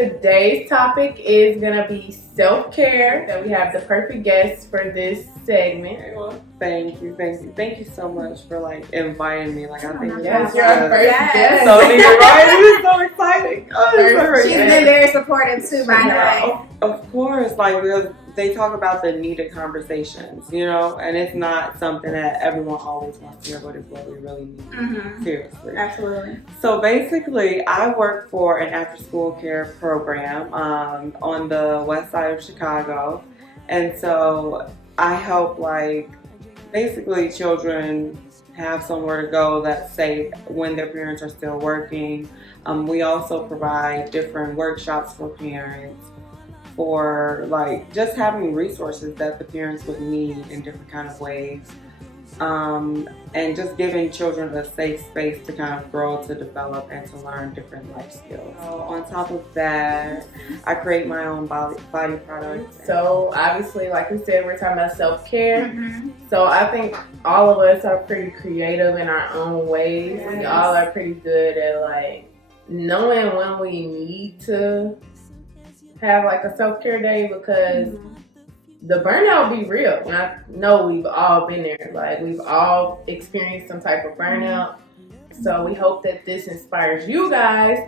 today's topic is gonna be self-care. So we have the perfect guest for this segment. Well, thank you so much for like inviting me. Like I think yes, you're our first guest. So right? It's so exciting. She's been very supportive too, by the way. Of course, like they talk about the needed conversations, you know, and it's not something that everyone always wants to hear, but it's what we really need. Seriously. Absolutely. So basically, I work for an after-school care program on the west side of Chicago, and so I help like basically children have somewhere to go that's safe when their parents are still working. We also provide different workshops for parents for like just having resources that the parents would need in different kind of ways, and just giving children a safe space to kind of grow, to develop, and to learn different life skills. So on top of that, I create my own body products. So obviously, like we said, we're talking about self-care. So I think all of us are pretty creative in our own ways. We all are pretty good at like knowing when we need to have like a self-care day, because the burnout be real. And I know we've all been there. Like we've all experienced some type of burnout. So we hope that this inspires you guys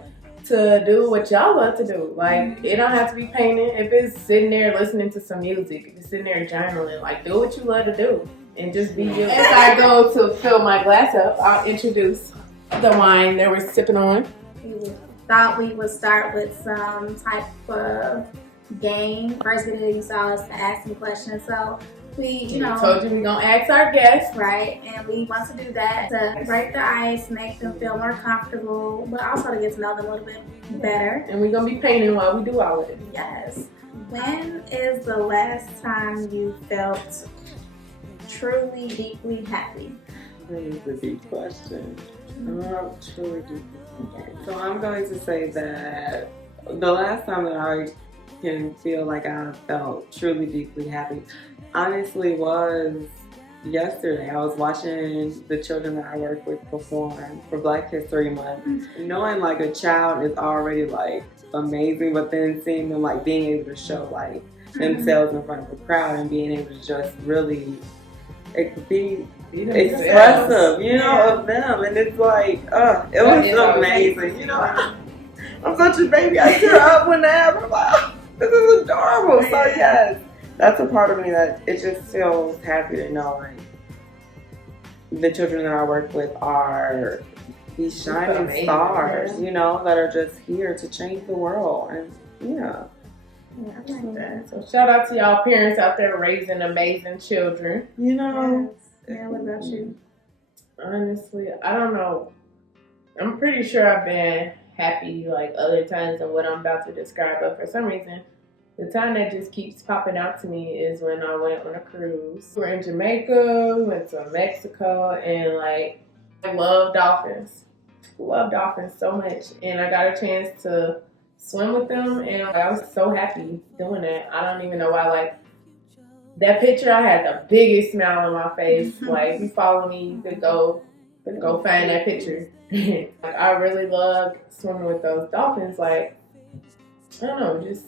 to do what y'all love to do. Like it don't have to be painting. If it's sitting there listening to some music, if it's sitting there journaling, like do what you love to do and just be you. As I go to fill my glass up, I'll introduce the wine that we're sipping on. Thought we would start with some type of game. First video you saw us to ask some questions, so we told you we're gonna ask our guests, right? And we want to do that to break the ice, make them feel more comfortable, but also to get to know them a little bit better. And we're gonna be painting while we do all of it. Yes. When is the last time you felt truly, deeply happy? That is a deep question. Truly deeply. So I'm going to say that the last time that I can feel like I felt truly deeply happy honestly was yesterday. I was watching the children that I work with perform for Black History Month. Knowing like a child is already like amazing, but then seeing them like being able to show like themselves in front of a crowd and being able to just really be expressive, you know, of them, and it's like, it was amazing, you know. I'm such a baby. I tear up when that happens. Wow, this is adorable. So yes, that's a part of me that it just feels happy to know like the children that I work with are these shining stars, you know, that are just here to change the world, and I like that. So shout out to y'all parents out there raising amazing children. You know. Yeah, what about you? Honestly, I don't know. I'm pretty sure I've been happy like other times than what I'm about to describe, but for some reason, the time that just keeps popping out to me is when I went on a cruise. We were in Jamaica, we went to Mexico, and like I love dolphins. Love dolphins so much, and I got a chance to swim with them, and I was so happy doing that. I don't even know why. Like that picture, I had the biggest smile on my face. Like, if you follow me, you could go find that picture. Like, I really loved swimming with those dolphins. Like, I don't know, just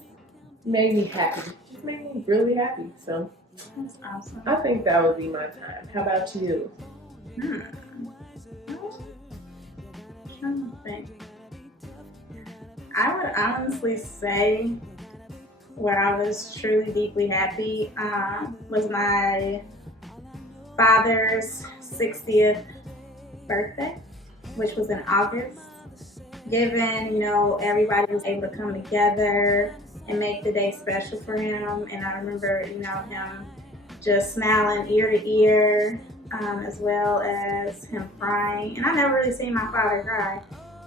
made me happy. Just made me really happy. So That's awesome. I think that would be my time. How about you? I would honestly say where I was truly deeply happy was my father's 60th birthday, which was in August. Given, everybody was able to come together and make the day special for him. And I remember, him just smiling ear to ear, as well as him crying. And I never really seen my father cry.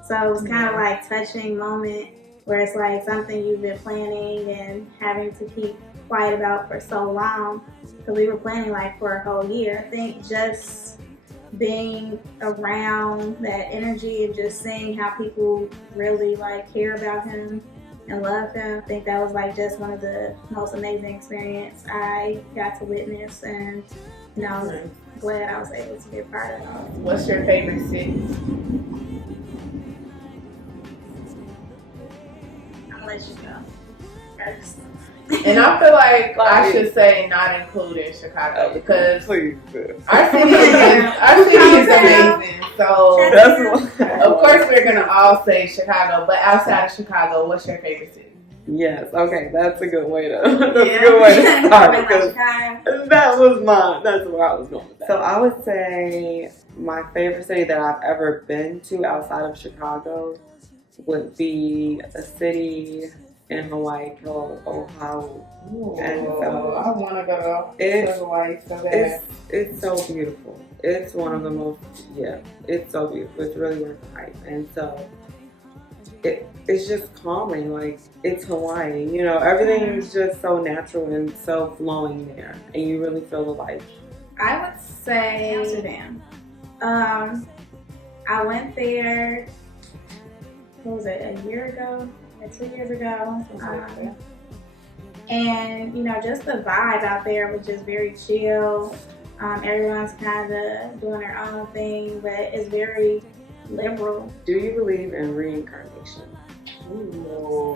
So it was kind of like touching moment where it's like something you've been planning and having to keep quiet about for so long. Because we were planning like for a whole year. I think just being around that energy and just seeing how people really like care about him and love him, I think that was like just one of the most amazing experience I got to witness, and I was glad I was able to be a part of it. What's your favorite city? I'll let you first. And I feel like I should say not including Chicago because please. our city is amazing. So of course we're gonna all say Chicago, but outside of Chicago, what's your favorite city? Yes, okay, that's a good way to a good way to start because that was mine. That's where I was going with that. So I would say my favorite city that I've ever been to outside of Chicago would be a city in Hawaii called Oahu. And so I want to go to Hawaii so bad. It's so beautiful. It's one of the most, it's so beautiful. It's really worth the hype. And so it's just calming. Like, it's Hawaii. You know, everything's just so natural and so flowing there. And you really feel the life. I would say Amsterdam. I went there, what was it, a year ago? Or 2 years ago. And, you know, just the vibe out there was just very chill. Everyone's kind of doing their own thing, but it's very liberal. Do you believe in reincarnation? Ooh,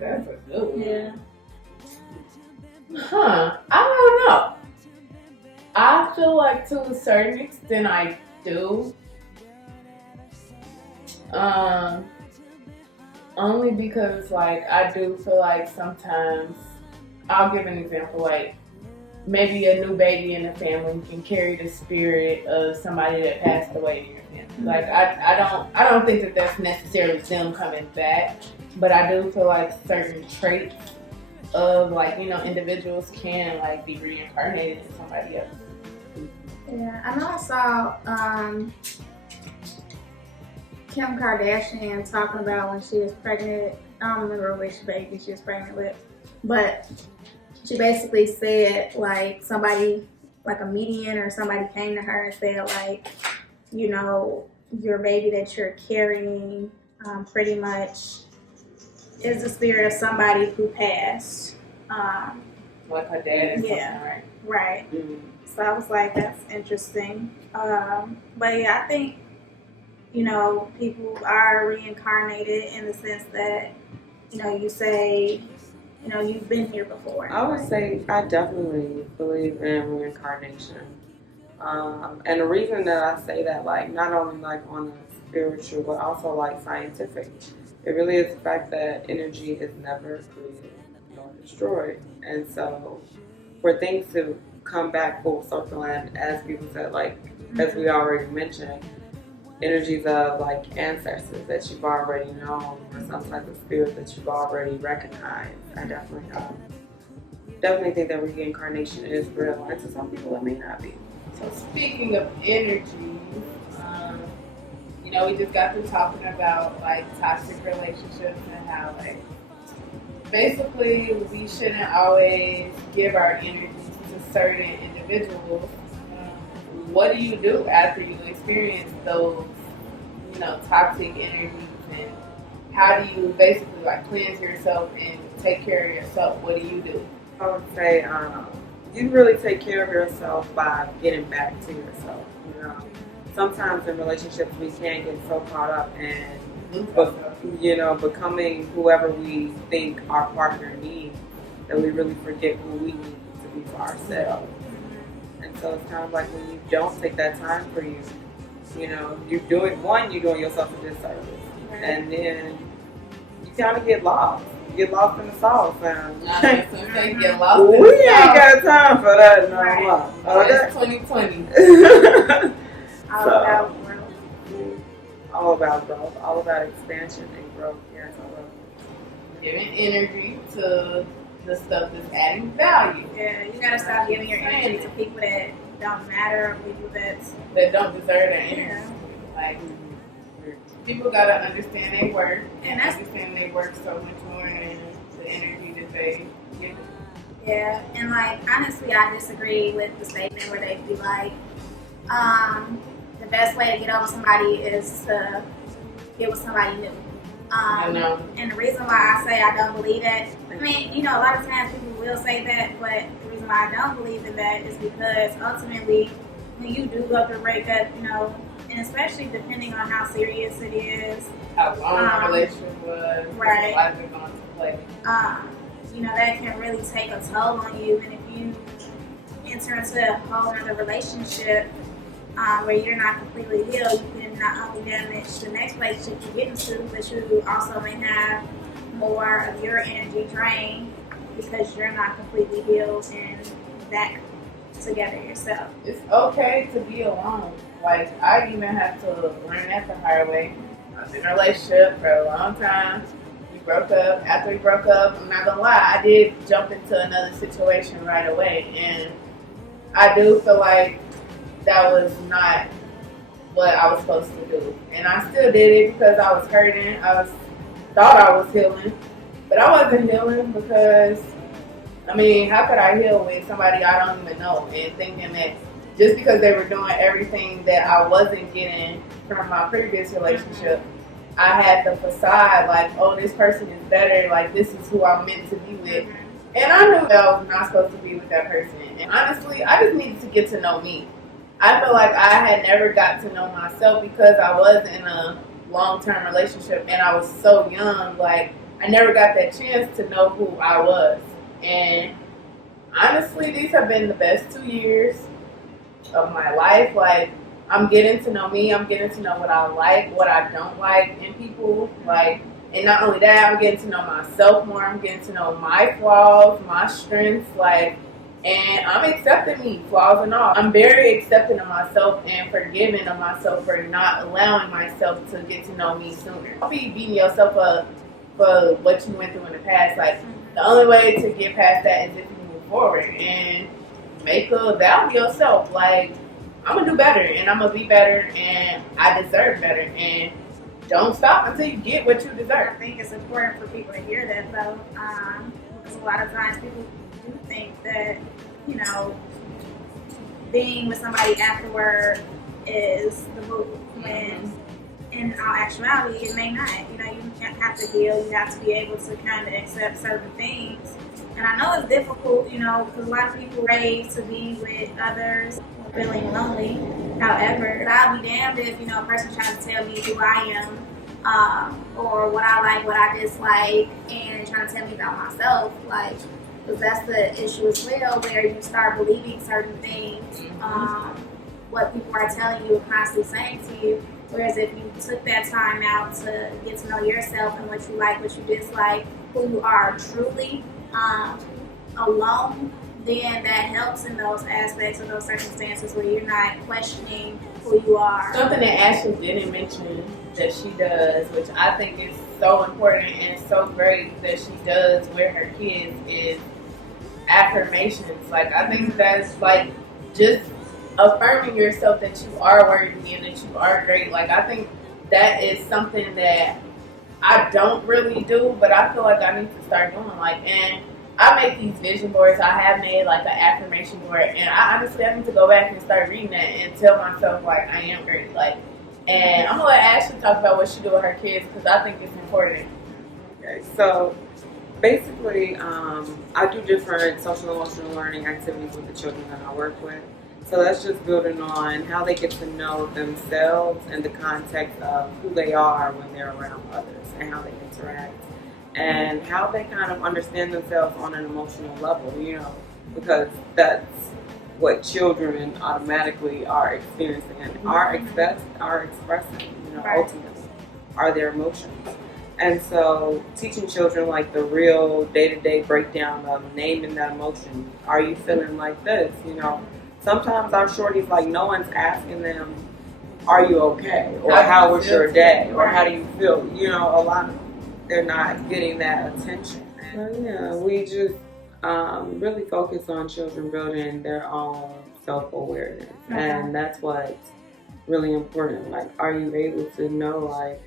that's a good one. Yeah. I don't know. I feel like to a certain extent I do. Only because, like, I do feel like sometimes, I'll give an example, like, maybe a new baby in the family can carry the spirit of somebody that passed away in your family. Like, I don't think that that's necessarily them coming back, but I do feel like certain traits of, like, you know, individuals can, like, be reincarnated in somebody else. Yeah, I know I saw Kim Kardashian talking about when she was pregnant. I don't remember which baby she was pregnant with, but she basically said, like, somebody, like a medium or somebody came to her and said, like, you know, your baby that you're carrying pretty much is the spirit of somebody who passed. Like her dad or yeah, something, right? Right. Mm-hmm. So I was like, that's interesting. But yeah, I think, you know, people are reincarnated in the sense that, you know, you say, you know, you've been here before. I would say I definitely believe in reincarnation. And the reason that I say that, like, not only like on a spiritual, but also like scientific, it really is the fact that energy is never created nor destroyed. And so for things to come back full circle, and as people said, like, as we already mentioned, energies of like ancestors that you've already known or some type of spirit that you've already recognized. I definitely think that reincarnation is real, and to some people it may not be. So speaking of energy, you know, we just got through talking about like toxic relationships and how, like, basically we shouldn't always give our energy to certain individuals. What do you do after you experience those, you know, toxic energies, and how do you basically like cleanse yourself and take care of yourself? What do you do? I would say you really take care of yourself by getting back to yourself. You know, sometimes in relationships we can get so caught up in, you know, becoming whoever we think our partner needs that we really forget who we need to be for ourselves. And so it's kind of like when you don't take that time for you, you know, you're doing yourself a disservice. And then you kind of get lost. You get lost in the sauce. And get lost in we the ain't sauce. got time for that no Right. more. It's 2020. All about growth. All about growth. All about expansion and growth. Yes, I love it. Giving energy to the stuff that's adding value. Yeah, you gotta stop giving your energy to people that don't matter, or people that don't deserve their energy. Yeah. Like, people gotta understand their worth, and understand they work so much more than the energy that they give. Yeah, and like honestly, I disagree with the statement where they be like, the best way to get over somebody is to get with somebody new. And the reason why I say I don't believe that, I mean, you know, a lot of times people will say that, but the reason why I don't believe in that is because ultimately, when you do go through a breakup, you know, and especially depending on how serious it is, how long the relationship was, right? Why they're going to play. that can really take a toll on you. And if you enter into a whole other relationship where you're not completely healed, you can not only damage the next relationship you get into, but you also may have more of your energy drained because you're not completely healed and back together yourself. It's okay to be alone. Like, I even had to learn that the hard way. I was in a relationship for a long time. We broke up. After we broke up, I'm not gonna lie, I did jump into another situation right away. And I do feel like that was not what I was supposed to do. And I still did it because I was hurting. Thought I was healing. But I wasn't healing because, how could I heal with somebody I don't even know and thinking that just because they were doing everything that I wasn't getting from my previous relationship, I had the facade like, oh, this person is better, like this is who I'm meant to be with. And I knew that I was not supposed to be with that person. And honestly, I just needed to get to know me. I feel like I had never got to know myself because I was in a long-term relationship and I was so young. Like, I never got that chance to know who I was. And honestly, these have been the best 2 years of my life. Like, I'm getting to know me. I'm getting to know what I like, what I don't like in people. Like, and not only that, I'm getting to know myself more. I'm getting to know my flaws, my strengths. Like, and I'm accepting me, flaws and all. I'm very accepting of myself and forgiving of myself for not allowing myself to get to know me sooner. Don't be beating yourself up for what you went through in the past. Like, the only way to get past that is if you move forward and make a vow to yourself. Like, I'm going to do better and I'm going to be better and I deserve better. And don't stop until you get what you deserve. I think it's important for people to hear that, though, because a lot of times people do think that, being with somebody afterward is the move, when in all actuality it may not. You have to heal, you have to be able to kind of accept certain things. And I know it's difficult, because a lot of people raised to be with others feeling lonely. However, I'll be damned if, a person tries to tell me who I am, or what I like, what I dislike, and trying to tell me about myself. Like, because that's the issue as well, where you start believing certain things, what people are telling you and constantly saying to you. Whereas if you took that time out to get to know yourself and what you like, what you dislike, who you are truly alone, then that helps in those aspects of those circumstances where you're not questioning who you are. Something that Ashley didn't mention that she does, which I think is so important and so great that she does with her kids, is affirmations. Like, I think that's like just affirming yourself that you are worthy and that you are great. Like, I think that is something that I don't really do, but I feel like I need to start doing. Like, and I make these vision boards. I have made like an affirmation board, and I need to go back and start reading that and tell myself like I am great. Like, and I'm gonna let Ashley talk about what she do with her kids because I think it's important. Okay, so basically, I do different social emotional learning activities with the children that I work with. So that's just building on how they get to know themselves in the context of who they are when they're around others and how they interact and how they kind of understand themselves on an emotional level, because that's what children automatically are experiencing and are expressing, ultimately, are their emotions. And so teaching children like the real day-to-day breakdown of naming that emotion. Are you feeling like this? Sometimes our shorties, like, no one's asking them, are you okay? Or how was your day? Or how do you feel? A lot of they're not getting that attention. So yeah, we just really focus on children building their own self-awareness. And that's what's really important. Like, are you able to know, like,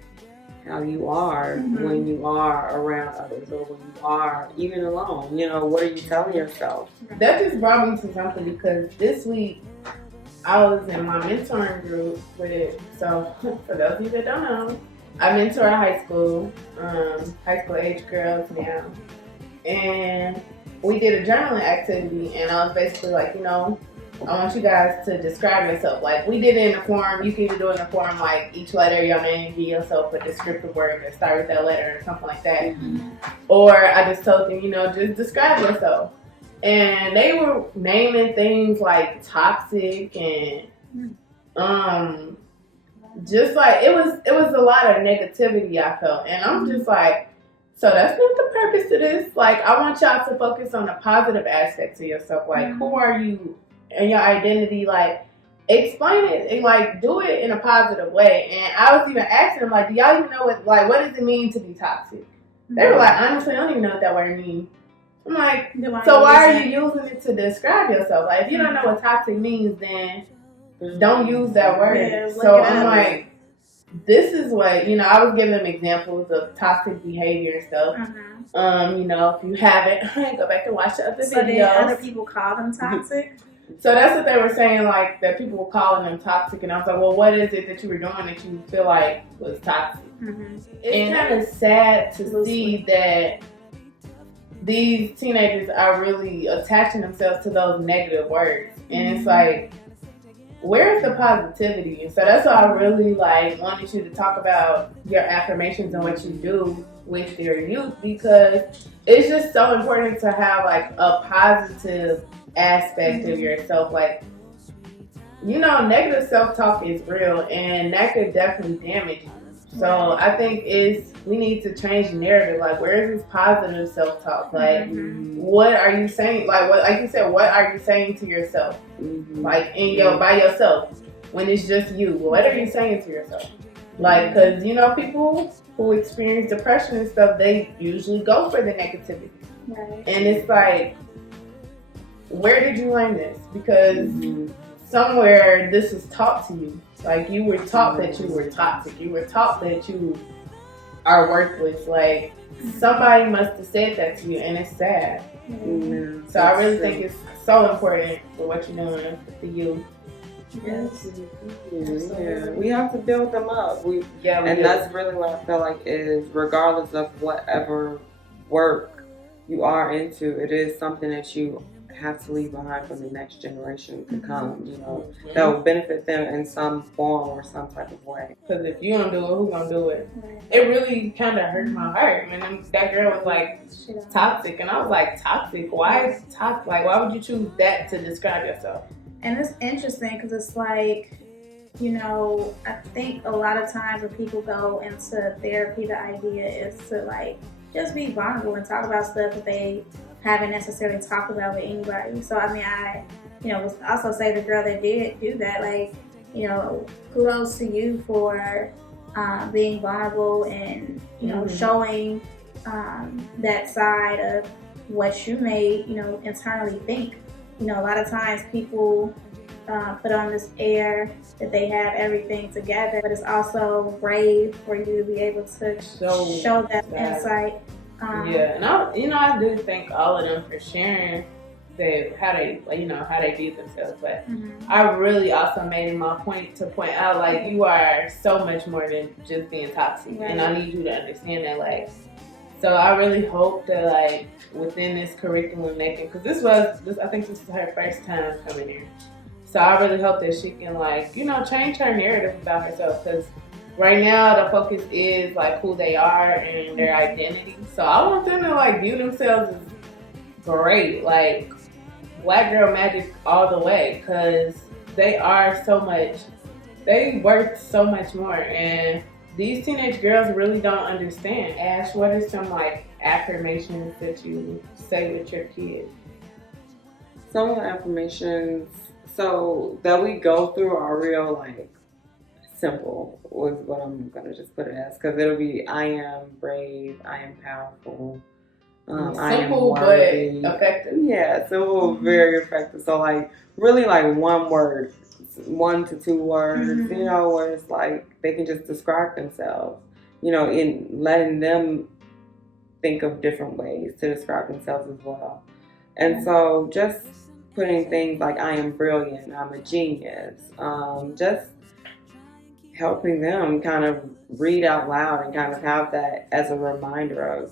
how you are when you are around others or when you are even alone? What are you telling yourself? That just brought me to something because this week I was in my mentoring group so for those of you that don't know, I mentor high school age girls now. And we did a journaling activity and I was basically like, I want you guys to describe yourself. Like, we did it in a form. You can even do it in a form like each letter, your name, give yourself a descriptive word that start with that letter or something like that. Mm-hmm. Or I just told them, just describe yourself. And they were naming things like toxic and just like it was a lot of negativity I felt. And I'm just like, so that's not the purpose of this. Like, I want y'all to focus on the positive aspects of yourself. Like, who are you and your identity? Like, explain it and like do it in a positive way. And I was even asking them, like, do y'all even know what does it mean to be toxic? They were like, honestly, I don't even know what that word means. I'm like, so why are you using it to describe yourself? Like, if you don't know what toxic means, then don't use that word. Yeah, so I'm like, this is what, I was giving them examples of toxic behavior and stuff. If you haven't, go back and watch the other videos. So then other people call them toxic? So that's what they were saying, like, that people were calling them toxic. And I was like, well, what is it that you were doing that you feel like was toxic? It's kind of sad to see that these teenagers are really attaching themselves to those negative words. And it's like, where's the positivity? And so that's why I really wanted you to talk about your affirmations and what you do with your youth, because it's just so important to have a positive aspect of yourself. Negative self-talk is real, and that could definitely damage you. So I think we need to change the narrative. Like, where is this positive self-talk? Like, what are you saying? Like you said, what are you saying to yourself? Like, by yourself, when it's just you. What are you saying to yourself? Like, because, people who experience depression and stuff, they usually go for the negativity. Right. And it's like, where did you learn this? Because somewhere this is taught to you. Like, you were taught that you were toxic. You were taught that you are worthless. Like, somebody must have said that to you, and it's sad. So I really think it's so important for what you're doing with the youth. Yes. Yeah. We have to build them up. That's really what I feel like is, regardless of whatever work you are into, it is something that you have to leave behind for the next generation to come, that will benefit them in some form or some type of way. Because if you don't do it, who's gonna do it? It really kind of hurt my heart when that girl was like toxic, and I was like, toxic? Why is toxic? Like, why would you choose that to describe yourself? And it's interesting because it's like, I think a lot of times when people go into therapy, the idea is to just be vulnerable and talk about stuff that they haven't necessarily talked about with anybody. So I was also say the girl that did do that, kudos to you for being vulnerable and showing that side of what you may internally think. A lot of times people put on this air that they have everything together, but it's also brave for you to be able to show that insight. And I do thank all of them for sharing how they view themselves. But I really also made it my point to point out, you are so much more than just being toxic, and I need you to understand that. So I really hope that within this curriculum making, because I think this is her first time coming here. So I really hope that she can change her narrative about herself, because right now the focus is who they are and their identity. So I want them to view themselves as great, black girl magic all the way, because they are they worth so much more, and these teenage girls really don't understand. Ash, what are some affirmations that you say with your kids? Some of the affirmations that we go through are real simple, was what I'm gonna just put it as, because it'll be, I am brave, I am powerful, I am worthy. But effective. Yeah, simple, very effective. So really one word, 1 to 2 words, where it's they can just describe themselves, in letting them think of different ways to describe themselves as well. And so just putting things like, I am brilliant, I'm a genius, just helping them kind of read out loud and kind of have that as a reminder of,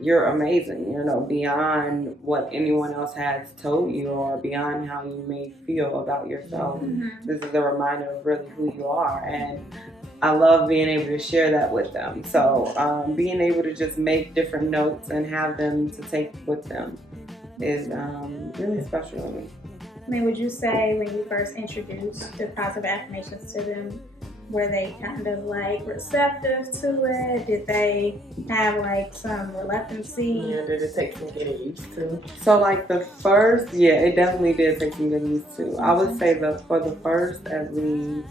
you're amazing, you know, beyond what anyone else has told you or beyond how you may feel about yourself. This is a reminder of really who you are. And I love being able to share that with them. So being able to just make different notes and have them to take with them is really special to me. I mean, would you say when you first introduced the positive affirmations to them, were they kind of like receptive to it? Did they have like some reluctancy? Yeah, did it take some getting used to? So like the first, yeah, it definitely did take some getting used to. I would say for the first at least,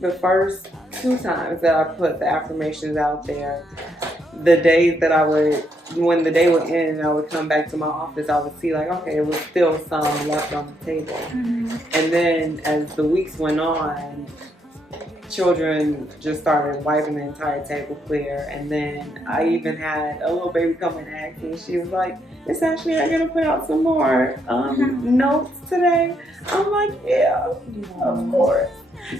the first 2 times that I put the affirmations out there, the days that when the day would end and I would come back to my office, I would see like, okay, there was still some left on the table. And then as the weeks went on, children just started wiping the entire table clear. And then I even had a little baby come and ask me, she was like, Miss Ashley, I'm gonna put out some more notes today. I'm like, yeah, of course.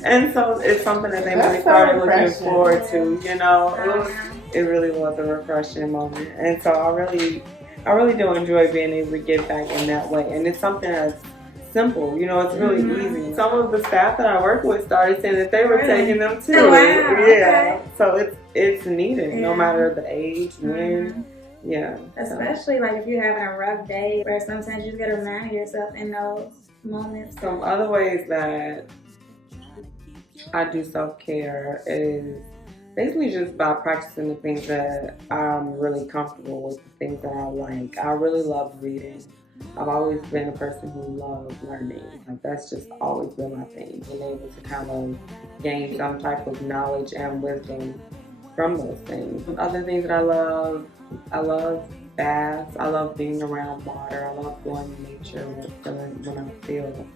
And so it's something that they really started looking forward to, you know. It really was a refreshing moment. And so I really do enjoy being able to give back in that way. And it's something that's simple, you know, it's really easy. Some of the staff that I work with started saying that they were taking them too. Oh, wow. Yeah. Okay. So it's needed, no matter the age, when. Yeah. Especially like if you're having a rough day, where sometimes you just gotta remind yourself in those moments. Some other ways that I do self-care is basically just by practicing the things that I'm really comfortable with, the things that I like. I really love reading. I've always been a person who loves learning. Like that's just always been my thing. Being able to kind of gain some type of knowledge and wisdom from those things. Other things that I love baths. I love being around water. I love going to nature when I feel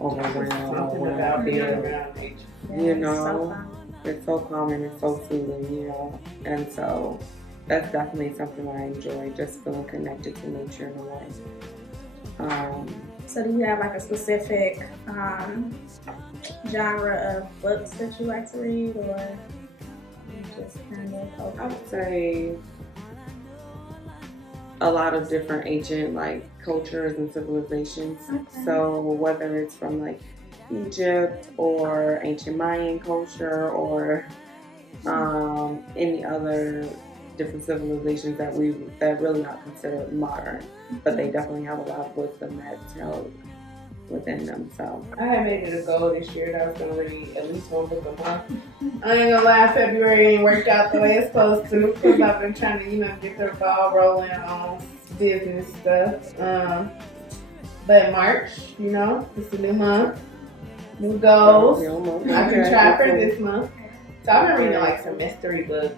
overwhelmed or when I feel, you know, it's so calming, it's so soothing, you know. And so that's definitely something I enjoy, just feeling connected to nature in a way. So do you have like a specific genre of books that you like to read, or just kind of open? I would say a lot of different ancient like cultures and civilizations. Okay. So whether it's from like Egypt or ancient Mayan culture or any other different civilizations that really not considered modern, but they definitely have a lot of wisdom that's held within them. So I had made it a goal this year that I was gonna read at least 1 book a month. I ain't gonna lie, February ain't worked out the way it's supposed to, because I've been trying to, get the ball rolling on business stuff. But March, it's a new month, new goals. I can try for this month. So I've been reading like some mystery books.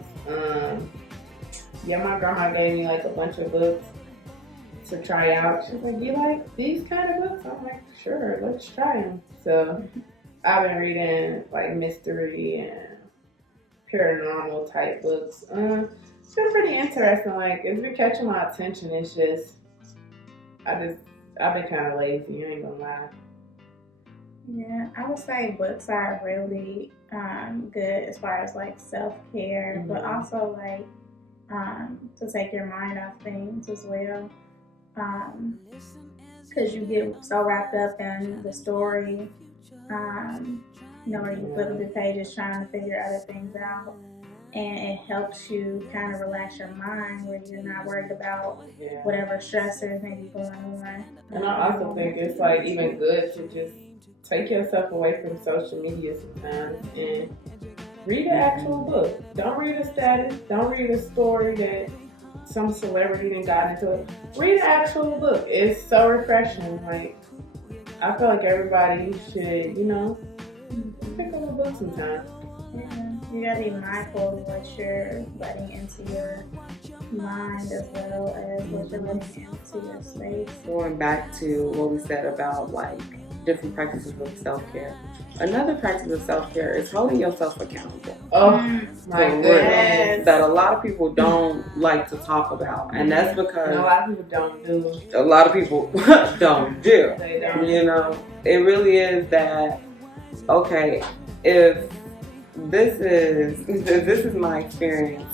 My grandma gave me like a bunch of books to try out. She's like, "You like these kind of books?" I'm like, "Sure, let's try them." So I've been reading like mystery and paranormal type books. It's been pretty interesting. Like, it's been catching my attention. It's just, I've been kind of lazy. I ain't gonna lie. Yeah, I would say books are really good as far as like self-care, but also like to take your mind off things as well. Because you get so wrapped up in the story, where you flip through pages trying to figure other things out, and it helps you kind of relax your mind where you're not worried about whatever stressors may be going on. And I also think it's like even good to just take yourself away from social media sometimes and read an actual book. Don't read a status. Don't read a story that some celebrity then got into it. Read an actual book. It's so refreshing. Like, I feel like everybody should, pick up a book sometime. Yeah. You gotta be mindful of what you're letting into your mind as well as what you're letting into your space. Going back to what we said about like different practices of self-care. Another practice of self-care is holding yourself accountable. Oh my goodness. That a lot of people don't like to talk about. And that's because a lot of people don't do. A lot of people don't do. They don't. It really is that, okay, if this is my experience,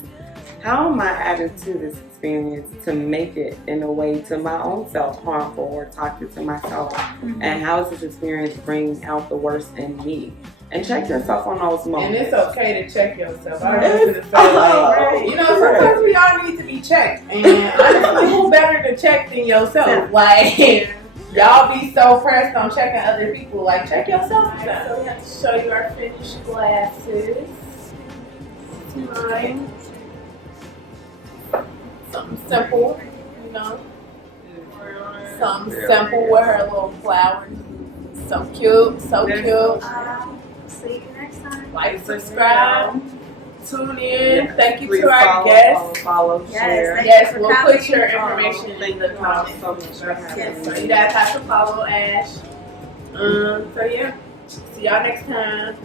how am I adding to this experience to make it in a way to my own self harmful or toxic to myself? And how is this experience bringing out the worst in me? And check yourself on those moments. And it's okay to check yourself. I was going to say, like, you know, sometimes we all need to be checked. And honestly, who better to check than yourself? Like, y'all be so pressed on checking other people. Like, check yourself. Right, so we have to show you our finished glasses. Mine. Something simple, you know. Something simple with her little flowers. So cute, so cute. See you next time. Like, subscribe, tune in. Yes, Thank you please to our guests. Follow, Yes, share. thank Yes, you for we'll coming. put your information in the comments. so much for having So me. you guys have to follow Ash. So yeah, see y'all next time.